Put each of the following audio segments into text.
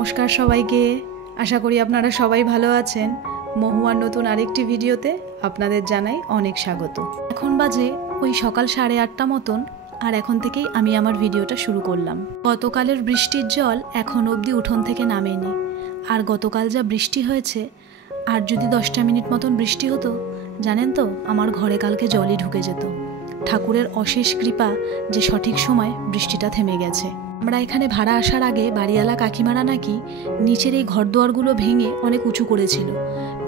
নমস্কার সবাইকে। আশা করি আপনারা সবাই ভালো আছেন। মহুয়ার নতুন আরেকটি ভিডিওতে আপনাদের জানাই অনেক স্বাগত। এখন বাজে ওই সকাল 8:30 মতন, আর এখন থেকেই আমি আমার ভিডিওটা শুরু করলাম। গতকালের বৃষ্টির জল এখন অবধি উঠোন থেকে নামেনি, আর গতকাল যা বৃষ্টি হয়েছে, আর যদি 10টা মিনিট মতন বৃষ্টি হতো, জানেন তো আমার ঘরে কালকে জলই ঢুকে যেত। ঠাকুরের অশেষ কৃপা যে সঠিক সময় বৃষ্টিটা থেমে গেছে। আমরা এখানে ভাড়া আসার আগে বাড়িওয়ালা কাকিমারা নাকি নিচের এই ঘরদুয়ারগুলো ভেঙে অনেক উঁচু করেছিল,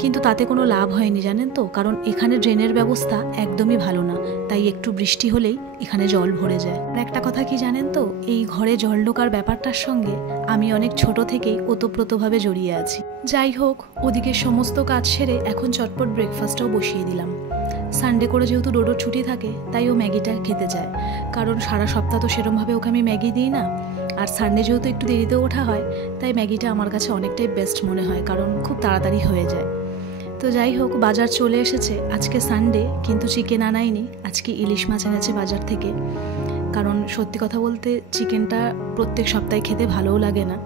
কিন্তু তাতে কোনো লাভ হয়নি জানেন তো, কারণ এখানে ড্রেনের ব্যবস্থা একদমই ভালো না, তাই একটু বৃষ্টি হলেই এখানে জল ভরে যায়। আর একটা কথা কি জানেন তো, এই ঘরে জল ঢোকার ব্যাপারটার সঙ্গে আমি অনেক ছোট থেকেই ওতপ্রোতভাবে জড়িয়ে আছি। যাই হোক, ওদিকে সমস্ত কাজ সেরে এখন চটপট ব্রেকফাস্টটাও বসিয়ে দিলাম। সানডে করে যেহেতু ডোডোর ছুটি থাকে, তাই ও ম্যাগিটা খেতে চায়, কারণ সারা সপ্তাহ তো সেরমভাবে ওকে আমি ম্যাগি দিই না। আর সানডে যেহেতু একটু দেরিতে ওঠা হয়, তাই ম্যাগিটা আমার কাছে অনেকটাই বেস্ট মনে হয়, কারণ খুব তাড়াতাড়ি হয়ে যায়। তো যাই হোক, বাজার চলে এসেছে। আজকে সানডে, কিন্তু চিকেন আনাইনি, আজকে ইলিশ মাছ এনেছে বাজার থেকে। কারণ সত্যি কথা বলতে চিকেনটা প্রত্যেক সপ্তাহে খেতে ভালোও লাগে না,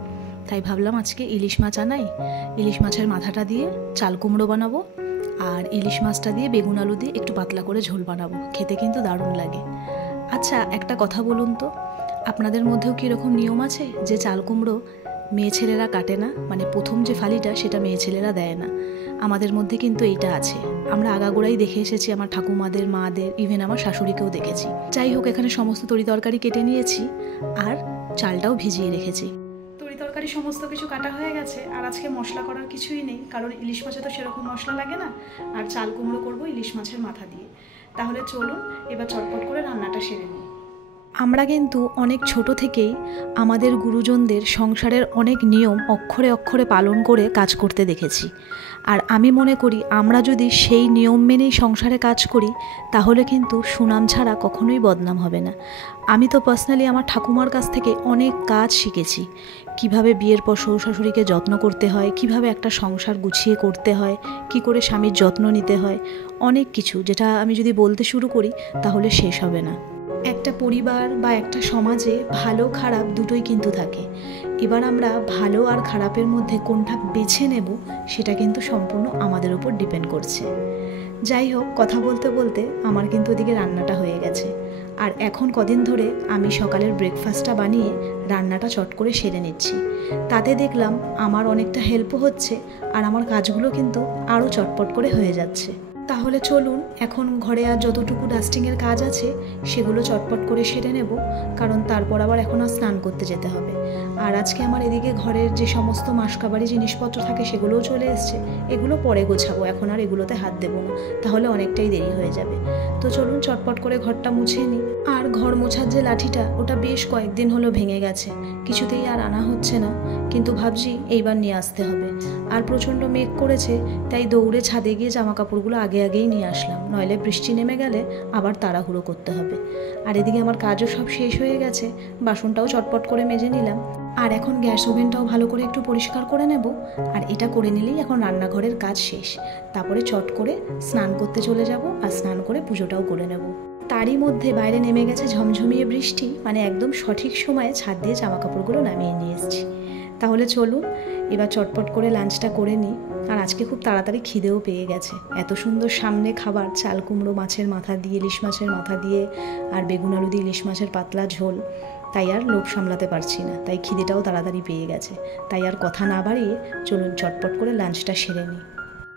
তাই ভাবলাম আজকে ইলিশ মাছ আনাই। ইলিশ মাছের মাথাটা দিয়ে চাল কুমড়ো বানাবো, আর ইলিশ মাছটা দিয়ে বেগুন আলু দিয়ে একটু পাতলা করে ঝোল বানাবো। খেতে কিন্তু দারুণ লাগে। আচ্ছা, একটা কথা বলুন তো, আপনাদের মধ্যেও কি এরকম নিয়ম আছে যে চাল কুমড়ো মেয়ে ছেলেরা কাটে না, মানে প্রথম যে ফালিটা সেটা মেয়ে ছেলেরা দেয় না? আমাদের মধ্যে কিন্তু এইটা আছে। আমরা আগাগোড়াই দেখে এসেছি, আমার ঠাকুমাদের, মাদের, ইভেন আমার শাশুড়িকেও দেখেছি। যাই হোক, এখানে সমস্ত তরিতরকারি কেটে নিয়েছি আর চালটাও ভিজিয়ে রেখেছি। তরকারি সমস্ত কিছু কাটা হয়ে গেছে, আর আজকে মশলা করার কিছুই নেই, কারণ ইলিশ মাছে তো সেরকম মশলা লাগে না। আর চাল কুমড়ো করবো ইলিশ মাছের মাথা দিয়ে। তাহলে চলুন এবার চটপট করে রান্নাটা সেরে নিই। আমরা কিন্তু অনেক ছোট থেকেই আমাদের গুরুজনদের সংসারের অনেক নিয়ম অক্ষরে অক্ষরে পালন করে কাজ করতে দেখেছি। আর আমি মনে করি আমরা যদি সেই নিয়ম মেনেই সংসারে কাজ করি, তাহলে কিন্তু সুনাম ছাড়া কখনোই বদনাম হবে না। আমি তো পার্সোনালি আমার ঠাকুমার কাছ থেকে অনেক কাজ শিখেছি, কিভাবে বিয়ের পর শ্বশুর শাশুড়িকে যত্ন করতে হয়, কিভাবে একটা সংসার গুছিয়ে করতে হয়, কি করে স্বামীর যত্ন নিতে হয়, অনেক কিছু, যেটা আমি যদি বলতে শুরু করি তাহলে শেষ হবে না। একটা পরিবার বা একটা সমাজে ভালো খারাপ দুটোই কিন্তু থাকে। এবার আমরা ভালো আর খারাপের মধ্যে কোনটা বেছে নেব, সেটা কিন্তু সম্পূর্ণ আমাদের উপর ডিপেন্ড করছে। যাই হোক, কথা বলতে বলতে আমার কিন্তু ওদিকে রান্নাটা হয়ে গেছে। আর এখন কদিন ধরে আমি সকালের ব্রেকফাস্টটা বানিয়ে রান্নাটা চট করে সেরে নিচ্ছি। তাতে দেখলাম আমার অনেকটা হেল্পও হচ্ছে, আর আমার কাজগুলো কিন্তু আরও চটপট করে হয়ে যাচ্ছে। তাহলে চলুন এখন ঘরে আর যতটুকু ডাস্টিংয়ের কাজ আছে সেগুলো চটপট করে সেরে নেব, কারণ তারপর আবার এখন আর স্নান করতে যেতে হবে। আর আজকে আমার এদিকে ঘরের যে সমস্ত মাসকাবারি জিনিসপত্র থাকে সেগুলোও চলে এসছে, এগুলো পরে গোছাবো, এখন আর এগুলোতে হাত দেবো না, তাহলে অনেকটাই দেরি হয়ে যাবে। তো চলুন চটপট করে ঘরটা মুছে নিই। আর ঘর মোছার যে লাঠিটা, ওটা বেশ কয়েকদিন হলো ভেঙে গেছে, কিছুতেই আর আনা হচ্ছে না, কিন্তু ভাবছি এইবার নিয়ে আসতে হবে। আর প্রচণ্ড মেঘ করেছে, তাই দৌড়ে ছাদে গিয়ে জামা কাপড়গুলো আগেই নিয়ে আসলাম, নইলে বৃষ্টি নেমে গেলে আবার তাড়াহুড়ো করতে হবে। আর এদিকে আমার কাজও সব শেষ হয়ে গেছে, বাসনটাও চটপট করে মেজে নিলাম। আর এখন গ্যাস ওভেনটাও ভালো করে একটু পরিষ্কার করে নেব, আর এটা করে নিলেই এখন রান্নাঘরের কাজ শেষ। তারপরে চট করে স্নান করতে চলে যাব, আর স্নান করে পুজোটাও করে নেব। তারই মধ্যে বাইরে নেমে গেছে ঝমঝমিয়ে বৃষ্টি, মানে একদম সঠিক সময়ে ছাদ দিয়ে জামা কাপড়গুলো নামিয়ে নিয়ে এসেছি। তাহলে চলুন এবার চটপট করে লাঞ্চটা করে নিই। আর আজকে খুব তাড়াতাড়ি খিদেও পেয়ে গেছে। এত সুন্দর সামনে খাবার, চাল কুমড়ো মাছের মাথা দিয়ে, ইলিশ মাছের মাথা দিয়ে, আর বেগুন আলু দিয়ে ইলিশ মাছের পাতলা ঝোল, তাই আর লোভ সামলাতে পারছি না, তাই খিদেটাও তাড়াতাড়ি পেয়ে গেছে। তাই আর কথা না বাড়িয়ে চলুন চটপট করে লাঞ্চটা সেরে নিই।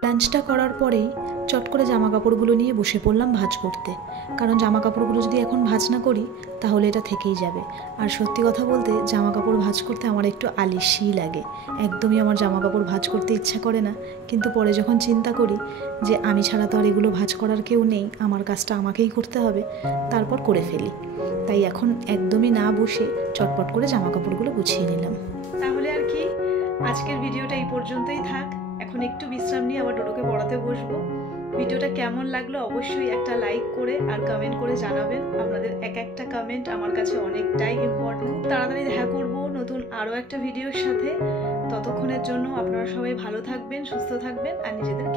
লাঞ্চটা করার পরেই চট করে জামা কাপড়গুলো নিয়ে বসে পড়লাম ভাঁজ করতে, কারণ জামা কাপড়গুলো যদি এখন ভাঁজ না করি তাহলে এটা থেকেই যাবে। আর সত্যি কথা বলতে জামা কাপড় ভাঁজ করতে আমার একটু আলিস্যি লাগে, একদমই আমার জামা কাপড় ভাঁজ করতে ইচ্ছা করে না। কিন্তু পরে যখন চিন্তা করি যে আমি ছাড়া তো আর এগুলো ভাঁজ করার কেউ নেই, আমার কাজটা আমাকেই করতে হবে, তারপর করে ফেলি। তাই এখন একদমই না বসে চটপট করে জামা কাপড়গুলো গুছিয়ে নিলাম। তাহলে আর কি, আজকের ভিডিওটা এই পর্যন্তই থাক। এখন একটু বিশ্রাম নিয়ে আবার ডোডোকে পড়াতে বসবো। ভিডিওটা কেমন লাগলো অবশ্যই একটা লাইক করে আর কমেন্ট করে জানাবেন। আপনাদের এক একটা কমেন্ট আমার কাছে অনেকটাই ইম্পর্টেন্ট। তাড়াতাড়ি দেখা করবো নতুন আরও একটা ভিডিওর সাথে। ততক্ষণের জন্য আপনারা সবাই ভালো থাকবেন, সুস্থ থাকবেন, আর নিজেদের